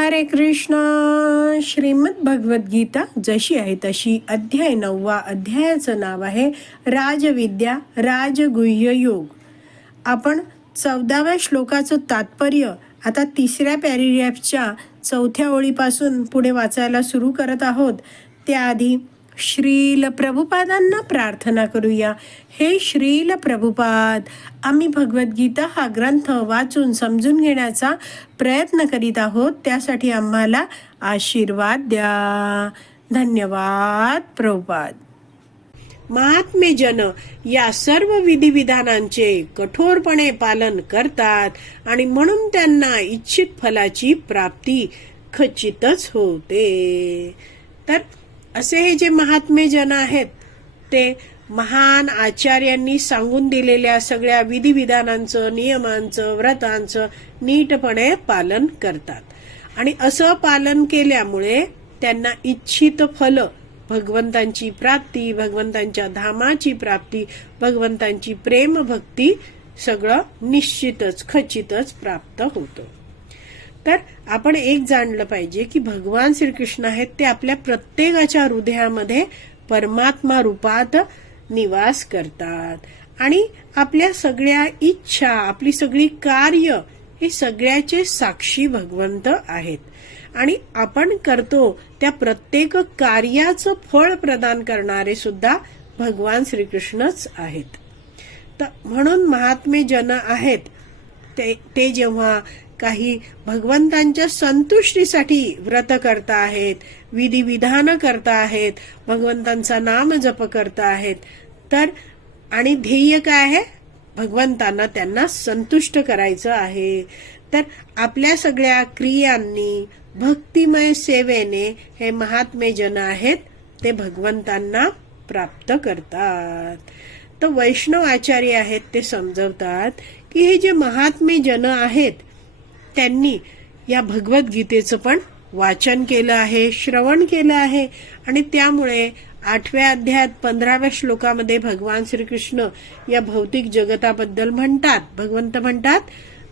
हरे कृष्ण. श्रीमद भगवद्गीता जशी आहे तशी अध्याय नववा अध्यायाचं नाव आहे राजविद्या राजगुह्य योग. आपण चौदाव्या श्लोकाचं तात्पर्य आता तिसऱ्या पॅरिग्रॅफच्या चौथ्या ओळीपासून पुढे वाचायला सुरू करत आहोत. त्याआधी श्रील प्रभुपादांना प्रार्थना करूया. हे श्रील प्रभुपाद आम्ही भगवद्गीता हा ग्रंथ वाचून समजून घेण्याचा प्रयत्न करीत आहोत. त्यासाठी आम्हाला आशीर्वाद द्या. धन्यवाद प्रभुपाद. महात्मे जन या सर्व विधिविधानांचे कठोरपणे पालन करतात आणि म्हणून त्यांना इच्छित फलाची प्राप्ती खचितच होते. तर असे हे जे महात्मे जन आहेत ते महान आचार्यांनी सांगून दिलेल्या सगळ्या विधिविधानांचं नियमांचं व्रतांचं नीटपणे पालन करतात. आणि असं पालन केल्यामुळे त्यांना इच्छित फल भगवंतांची प्राप्ती भगवंतांच्या धामाची प्राप्ती भगवंतांची प्रेम भक्ती सगळं निश्चितच खचितच प्राप्त होतं. तर आपण एक जाणलं पाहिजे की भगवान श्रीकृष्ण आहेत ते आपल्या प्रत्येकाच्या हृदयामध्ये परमात्मा रूपात निवास करतात. आणि आपल्या सगळ्या इच्छा आपली सगळी कार्य हे सगळ्याचे साक्षी भगवंत आहेत. आणि आपण करतो त्या प्रत्येक कार्याचं फळ प्रदान करणारे सुद्धा भगवान श्रीकृष्णच आहेत. तर म्हणून महात्मे जन आहेत ते ते जेव्हा काही भगवंतांच्या संतुष्टीसाठी व्रत करता आहेत विधिविधान करता आहेत भगवंतांचा नाम जप करता आहेत. तर आणि ध्येय काय आहे? भगवंतांना त्यांना संतुष्ट करायचं आहे. तर आपल्या सगळ्या क्रियांनी भक्तिमय सेवेने हे महात्मे जन आहेत ते भगवंतांना प्राप्त करतात. तर वैष्णव आचार्य आहेत ते समजवतात की हे जे महात्मे जन आहेत त्यांनी या भगवद्गीतेचं पण वाचन केलं आहे श्रवण केलं आहे. आणि त्यामुळे आठव्या अध्यायात पंधराव्या श्लोकामध्ये भगवान श्रीकृष्ण या भौतिक जगताबद्दल म्हणतात. भगवंत म्हणतात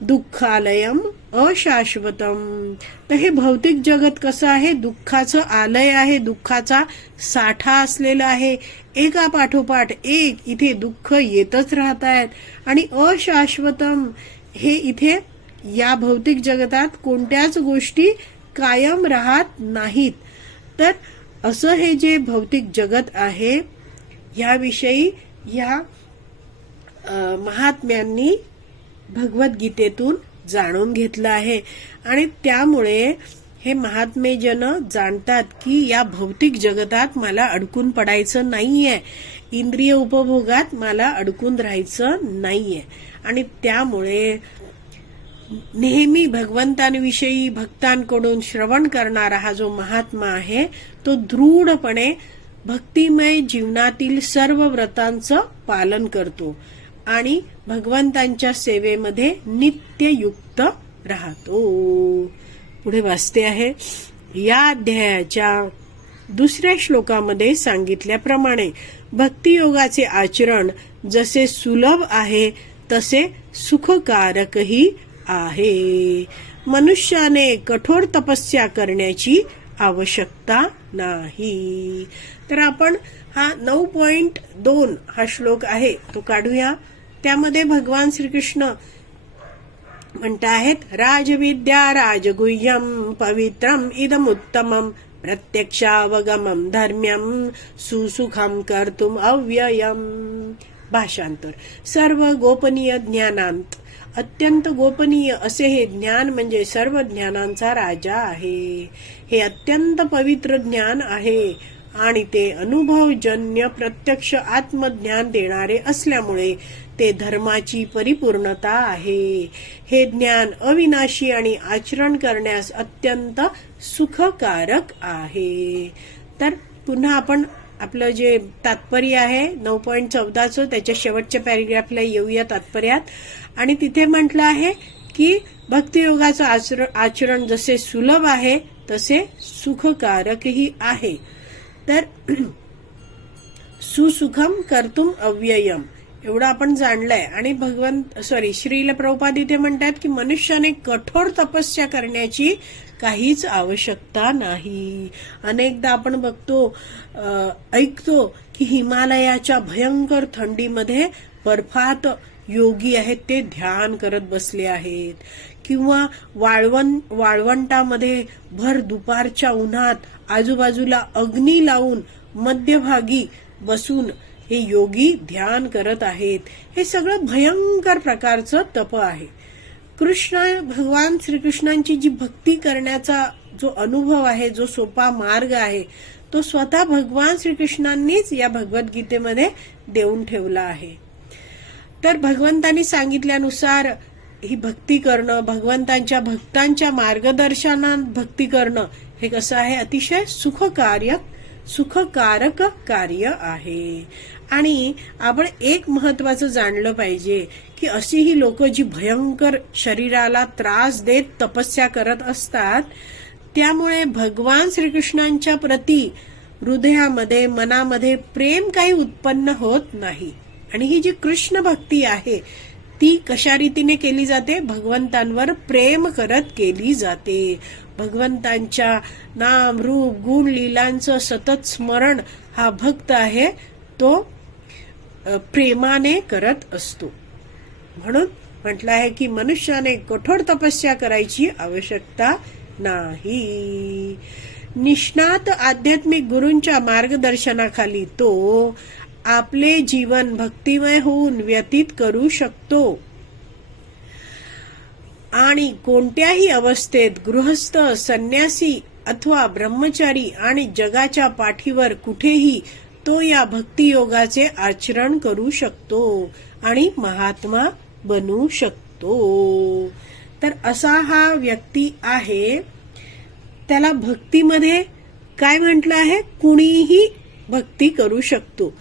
दुःखालयम अशाश्वतम. तर हे भौतिक जगत कसं आहे? दुःखाचं आलय आहे दुःखाचा साठा असलेला आहे. एका पाठोपाठ एक इथे दुःख येतच राहत आहेत आणि अशाश्वतम हे इथे या भौतिक जगतात कोणत्याच गोष्टी कायम राहत नाहीत. तर असं हे जे भौतिक जगत आहे याविषयी या महात्म्यांनी भगवद्गीतेतून जाणून घेतलं आहे. आणि त्यामुळे हे महात्मे जन जाणतात की या भौतिक जगतात मला अडकून पडायचं नाहीये. इंद्रिय उपभोगात मला अडकून राहायचं नाहीये. आणि त्यामुळे नेहमी भगवंतांविषयी भक्तांकडून श्रवण करणारा हा जो महात्मा आहे तो दृढपणे भक्तिमय जीवनातील सर्व व्रतांचं पालन करतो आणि भगवंतांच्या सेवेमध्ये नित्ययुक्त राहतो. पुढे वाचते आहे या अध्यायाच्या दुसऱ्या श्लोकामध्ये सांगितल्याप्रमाणे भक्तियोगाचे आचरण जसे सुलभ आहे तसे सुखकारकही आहे. मनुष्याने कठोर तपस्या करण्याची आवश्यकता नाही. तर आपण हा नऊ पॉइंट दोन हा श्लोक आहे तो काढूया. त्यामध्ये भगवान श्रीकृष्ण म्हणता आहेत राजविद्या राजगुह्यम पवित्रम इदम उत्तमम प्रत्यक्षावगमम धर्म्यम सुसुखम कर्तुम अव्ययम. भाषांतर. सर्व गोपनीय ज्ञानांत अत्यंत गोपनीय असे हे ज्ञान म्हणजे सर्व ज्ञानांचा राजा आहे. हे अत्यंत पवित्र ज्ञान आहे आणि ते अनुभवजन्य प्रत्यक्ष आत्मज्ञान देणारे असल्यामुळे ते धर्माची परिपूर्णता आहे. हे ज्ञान अविनाशी आणि आचरण करण्यास अत्यंत सुखकारक आहे. तर पुन्हा आपण आपलं जे तात्पर्य आहे नऊ पॉईंट चौदाचं त्याच्या शेवटच्या पॅरेग्राफला येऊया तात्पर्यात. आणि तिथे म्हटलं आहे की भक्तियोगाचं आचरण आचरण जसे सुलभ आहे तसे सुखकारकही आहे. तर सुसुखम कर्तुम अव्ययम एवढं आपण जाणलंय. आणि भगवंत सॉरी श्रील प्रभुपाद इथे म्हणतात की मनुष्याने कठोर तपस्या करण्याची काहीच आवश्यकता नाही. अनेकदा आपण बघतो ऐकतो की हिमालयाच्या भयंकर थंडीमध्ये बर्फात योगी आहेत ते ध्यान करत बसले आहेत. किंवा वाळवण वाळवंटामध्ये भर दुपारच्या उन्हात आजूबाजूला अग्नी लावून मध्यभागी बसून हे योगी ध्यान करत आहेत. हे सगळं भयंकर प्रकारचं तप आहे. कृष्ण भगवान श्रीकृष्णांची जी भक्ती करण्याचा जो अनुभव आहे जो सोपा मार्ग आहे तो स्वतः भगवान श्रीकृष्णांनीच या भगवद्गीतेमध्ये देऊन ठेवला आहे. तर भगवंतांनी सांगितल्यानुसार ही भक्ती करणं भगवंतांच्या भक्तांच्या मार्गदर्शनात भक्ती करणं हे कसं आहे? अतिशय सुखकार्य सुखकारक कार्य आहे. आणि आपण एक महत्वाचं जाणलं पाहिजे की अशी ही लोक जी भयंकर शरीराला त्रास देत तपस्या करत असतात त्यामुळे भगवान श्रीकृष्णांच्या प्रती हृदयामध्ये मनामध्ये प्रेम काही उत्पन्न होत नाही. आणि ही जी कृष्ण भक्ती आहे ती कशा रीतीने केली जाते? भगवंतांवर प्रेम करत केली जाते. भगवंतांच्या नाम रूप गुण लीलांचं सतत स्मरण हा भक्त आहे तो प्रेमाने करत असतो. म्हणून म्हटलं आहे की मनुष्याने कठोर तपस्या करायची आवश्यकता नाही. निष्णात आध्यात्मिक गुरूंच्या मार्गदर्शनाखाली तो आपले जीवन भक्तिमय होऊन व्यतीत करू शकतो. आणि कोणत्याही अवस्थेत गृहस्थ संन्यासी अथवा ब्रह्मचारी आणि जगाच्या पाठीवर कुठेही तो या भक्तियोगाचे आचरण करू शकतो. आणि महात्मा बनू शकतो. तर असा हा व्यक्ती आहे. त्याला भक्तीमध्ये काय म्हटलं आहे? कुणीही भक्ती करू शकतो.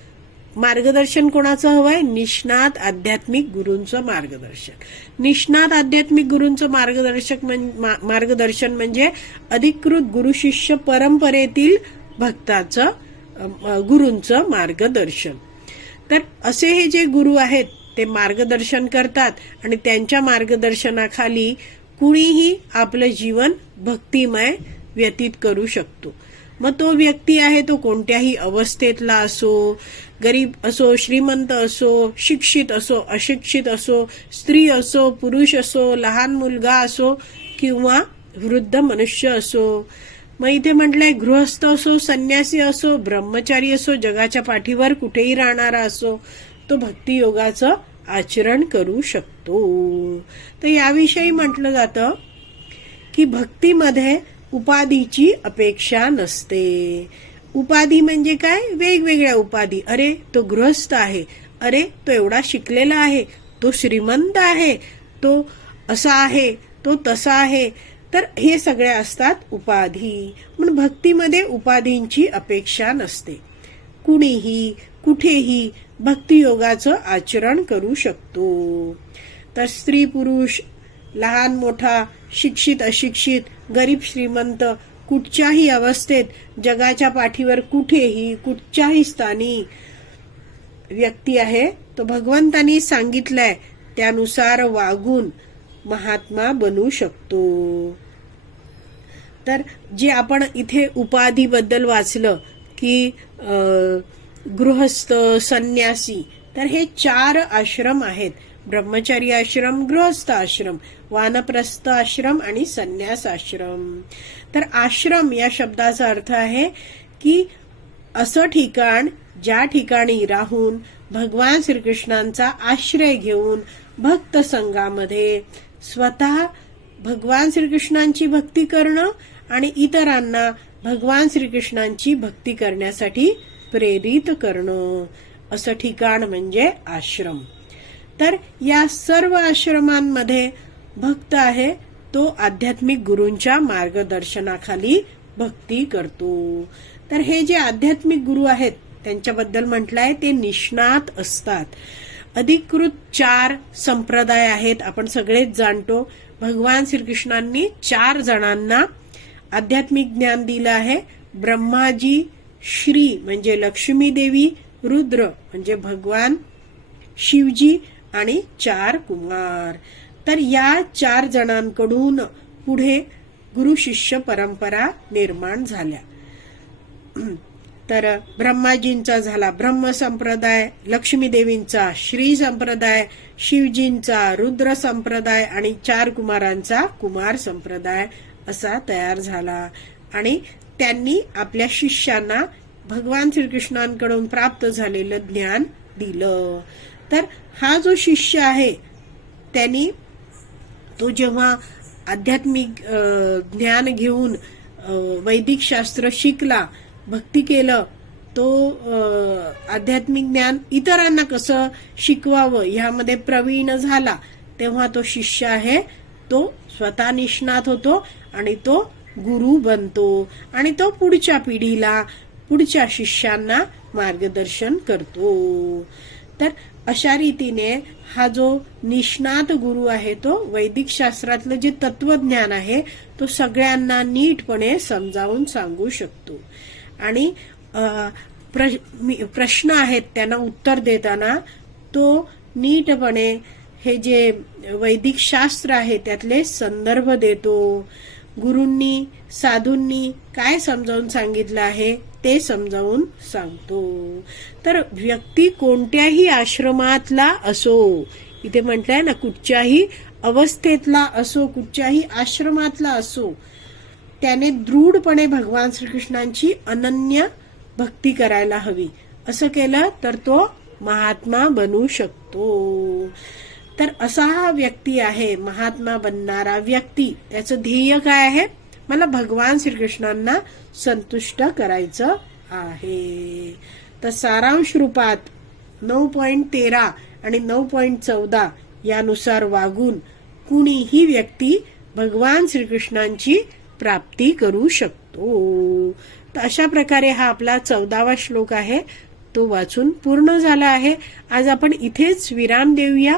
मार्गदर्शन कोणाचं हवंय? निष्णात आध्यात्मिक गुरूंचं मार्गदर्शन. निष्णात आध्यात्मिक गुरूंचं मार्गदर्शक मार्गदर्शन म्हणजे अधिकृत गुरु शिष्य परंपरेतील भक्ताचं गुरूंचं मार्गदर्शन. तर असे हे जे गुरु आहेत ते मार्गदर्शन करतात आणि त्यांच्या मार्गदर्शनाखाली कुणीही आपलं जीवन भक्तिमय व्यतीत करू शकतो. मग तो व्यक्ती आहे तो कोणत्याही अवस्थेतला असो गरीब असो श्रीमंत असो शिक्षित असो अशिक्षित असो स्त्री असो पुरुष असो लहान मुलगा असो किंवा वृद्ध मनुष्य असो. मग इथे म्हटलंय गृहस्थ असो संन्यासी असो ब्रह्मचारी असो जगाच्या पाठीवर कुठेही राहणारा असो तो भक्तियोगाचं आचरण करू शकतो. तर याविषयी म्हटलं जातं की भक्तीमध्ये उपाधीची अपेक्षा नसते. उपाधी म्हणजे काय? वेगवेगळ्या उपाधी. अरे तो गृहस्थ आहे. अरे तो एवढा शिकलेला आहे. तो श्रीमंत आहे. तो असा आहे. तो तसा आहे. तर हे सगळे असतात उपाधी. म्हणून भक्तीमध्ये उपाधींची अपेक्षा नसते. कुणीही कुठेही भक्तियोगाचं आचरण करू शकतो. तर स्त्री पुरुष लहान मोठा शिक्षित अशिक्षित गरीब श्रीमंत कुठच्याही अवस्थेत जगाच्या पाठीवर कुठेही कुठच्याही स्थानी व्यक्ती आहे तो भगवंतानी सांगितलंय त्यानुसार वागून महात्मा बनू शकतो. तर जे आपण इथे उपाधीबद्दल वाचलं की गृहस्थ संन्यासी. तर हे चार आश्रम आहेत. ब्रह्मचारी आश्रम गृहस्थ आश्रम वानप्रस्थ आश्रम आणि संन्यास आश्रम. तर आश्रम या शब्दाचा अर्थ आहे की असं ठिकाण ज्या ठिकाणी राहून भगवान श्रीकृष्णांचा आश्रय घेऊन भक्त संघामध्ये स्वतः भगवान श्रीकृष्णांची भक्ती करणं आणि इतरांना भगवान श्रीकृष्णांची भक्ती करण्यासाठी प्रेरित करणं असं ठिकाण म्हणजे आश्रम. तर या सर्व आश्रमांमध्ये भक्त आहे तो आध्यात्मिक गुरूंच्या मार्गदर्शनाखाली भक्ती करतो. तर हे जे आध्यात्मिक गुरु आहेत त्यांच्याबद्दल म्हटलंय ते निष्णात असतात. अधिकृत चार संप्रदाय आहेत आपण सगळेच जाणतो. भगवान श्रीकृष्णांनी चार जणांना आध्यात्मिक ज्ञान दिलं आहे. ब्रह्माजी श्री म्हणजे लक्ष्मी देवी रुद्र म्हणजे भगवान शिवजी आणि चार कुमार. तर या चार जणांकडून पुढे गुरु शिष्य परंपरा निर्माण झाल्या. तर ब्रह्माजींचा झाला ब्रह्म संप्रदाय लक्ष्मी देवींचा श्री संप्रदाय शिवजींचा रुद्र संप्रदाय आणि चार कुमारांचा कुमार संप्रदाय असा तयार झाला. आणि त्यांनी आपल्या शिष्यांना भगवान श्रीकृष्णांकडून प्राप्त झालेलं ज्ञान दिलं. तर हा जो शिष्य आहे त्यांनी तो जेव्हा आध्यात्मिक ज्ञान घेऊन वैदिक शास्त्र शिकला भक्ती केलं तो आध्यात्मिक ज्ञान इतरांना कसं शिकवावं ह्यामध्ये प्रवीण झाला तेव्हा तो शिष्य आहे तो स्वतः निष्णात होतो आणि तो गुरु बनतो आणि तो पुढच्या पिढीला पुढच्या शिष्यांना मार्गदर्शन करतो. तर अशा रीतीने हा जो निष्णात गुरु आहे तो वैदिक शास्त्रातलं जे तत्वज्ञान आहे तो सगळ्यांना नीटपणे समजावून सांगू शकतो. आणि प्र- मी- प्रश्न आहेत त्यांना उत्तर देताना तो नीटपणे हे जे वैदिक शास्त्र आहे त्यातले संदर्भ देतो. गुरूंनी साधूंनी काय समजावून सांगितलं आहे ते समजावून सांगतो. तर व्यक्ती कोणत्याही आश्रमातला असो इथे म्हटलंय ना कुठच्याही अवस्थेतला असो कुठच्याही आश्रमातला असो त्याने दृढपणे भगवान श्रीकृष्णांची अनन्य भक्ती करायला हवी. असं केलं तर तो महात्मा बनू शकतो. तर असा हा व्यक्ती आहे महात्मा बनणारा व्यक्ती. त्याचं ध्येय काय आहे? मला भगवान श्रीकृष्णांना संतुष्ट करायचं आहे. तर सारांश रूपात नऊ पॉइंट तेरा आणि नऊ पॉइंट चौदा यानुसार वागून कुणीही व्यक्ती भगवान श्रीकृष्णांची प्राप्ती करू शकतो. तर अशा प्रकारे हा आपला चौदावा श्लोक आहे. तो वाचून पूर्ण झाला आहे. आज आपण इथेच विराम देऊया.